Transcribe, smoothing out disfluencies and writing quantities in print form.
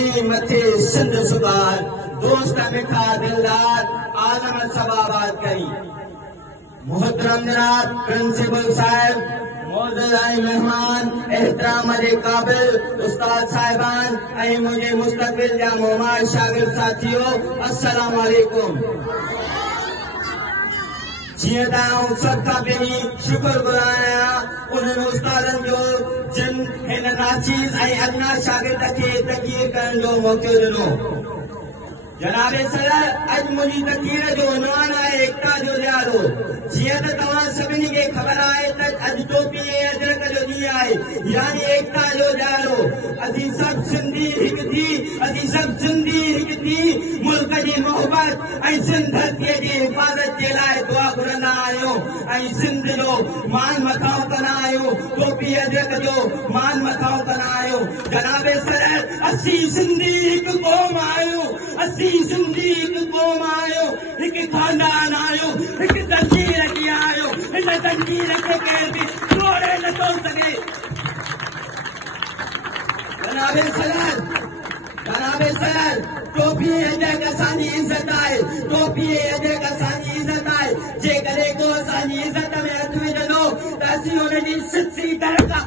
वरी मथे सिंध सुबार दोस्त मिठा दिलदार आलम सबाबाद करी। मोहतरम जनाब प्रिंसिपल साहब, मौजूद मेहमान, एहतराम के काबिल उस्ताद साहिबान, मुझे मुस्तकबिल जा मोहम्मद शागिर्द साथियों, अस्सलाम वालेकुम। जिए सब का पहिरीं शुक्रगुज़ार आहियां उन्हनि उस्तादनि जो जिन हिन नाचीज़ अॻियां शागिर्द खे तक़रीर करण जो मौक़ो ॾिनो। जनाबे सदर, अॼु मुंहिंजी तक़रीर जो उनवान आहे एकता जो ॾियारो। जीअं त तव्हां सभिनी खे ख़बर आहे त अॼु टोपी ऐं अजरक जो ॾींहुं आहे, यानी एकता जो ॾियारो। असीं सभु सिंधी हिकु थी मुल्क जी मोहबत ऐं सिंध धरतीअ जी हिफ़ाज़त जे लाइ दुआ घुरंदा आहियूं ऐं सिंध जो मान मथां कंदा आहियूं, टोपी अजरक जो मान मथां कंदा आहियूं। जनाबे सदर, असीं सिंधी हिकु क़ौम आहियूं, हिकु खानदान आहियूं, हिकु तंजीर की आहियूं। हिन तंजीर खे केर बि तोड़े नथो सघे। जनाबे सदर, टोपी अजरक असांजी इज़त आहे, जेकॾहिं को असांजी इज़त में हथ विझंदो त असीं हुनजी सिसी दर खां